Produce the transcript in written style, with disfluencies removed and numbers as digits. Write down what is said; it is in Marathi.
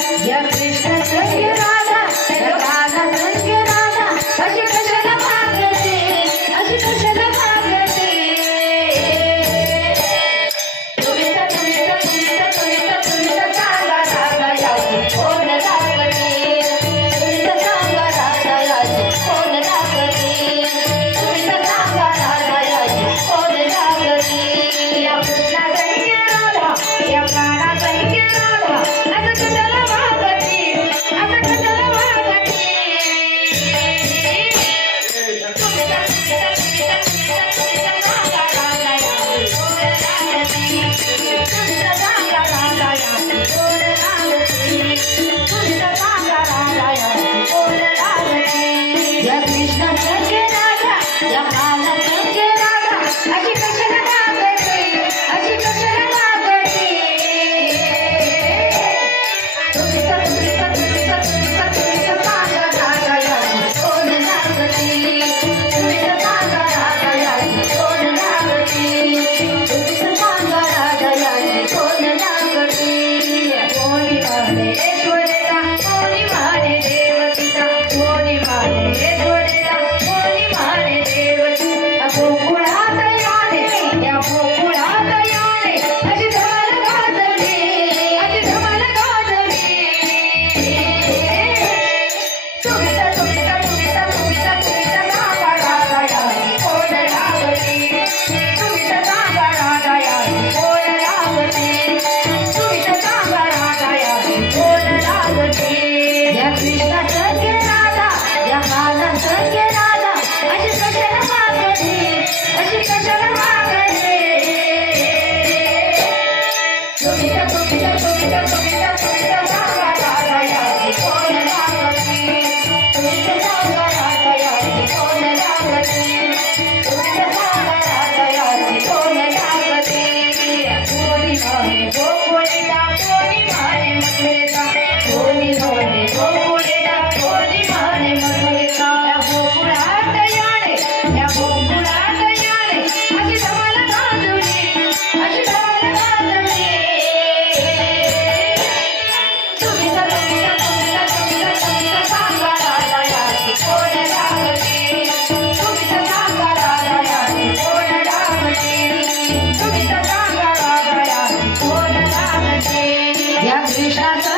या कृष्ण संग राधा या राधा संग राधा अशी कशाला भागते अशी कशाला भागते तुम्ही तर सांगा राधा याची कोण लागते तुम्ही तर सांगा राधा याची कोण लागते तुम्ही तर सांगा राधा याची कोण लागते या कृष्णा संग राधा या राधा संग राधा असं कशाला भागते असं कशाला भागते तुम्ही तर सांगा राधा याची कोण लागते तुम्ही तर सांगा राधा याची कोण लागते तुम्ही तर सांगा राधा याची कोण लागते या कृष्ण संग राधा या राधा संग राधा अशी कशाला भागते अशी कशाला भागते तुम्ही तर सांगा राधा याची कोण लागते तुम्ही तर सांगा राधा याची कोण लागते तुम्ही तर सांगा राधा याची कोण लागते कोणी माने ईश्वरेला कोणी माने देवकीला कोणी माने ईश्वरेला कोणी माने देवकीला गोकुळात याने या गोकुळात याने अशी धमाल गाजली अशी धमाल गाजली तुम्ही तर सांगा राधा याची कोण लागते तुम्ही तर सांगा राधा याची कोण लागते तुम्ही तर सांगा राधा याची कोण लागते या कृष्णा संग राधा या राधा संग राधा अशी कशाला भागते अशी कशाला भागते तुम्ही तर सांगा राधा याची कोण लागते तुम्ही तर सांगा राधा याची कोण लागते तुम्ही तर सांगा राधा याची कोण लागते कोणी माने गोकुळेला कोणी माने मथुरेला कोणी माने गोकुळेला कोणी माने मथुरेला या गोकुळात याने या गोकुळात याने अशी धमाल गाजवली अशी धमाल गाजवली तुम्ही तर सांगा राधा याची कोण लागते तुम्ही तर सांगा राधा याची कोण लागते तुम्ही तर सांगा राधा याची कोण लागते या कृष्णाचं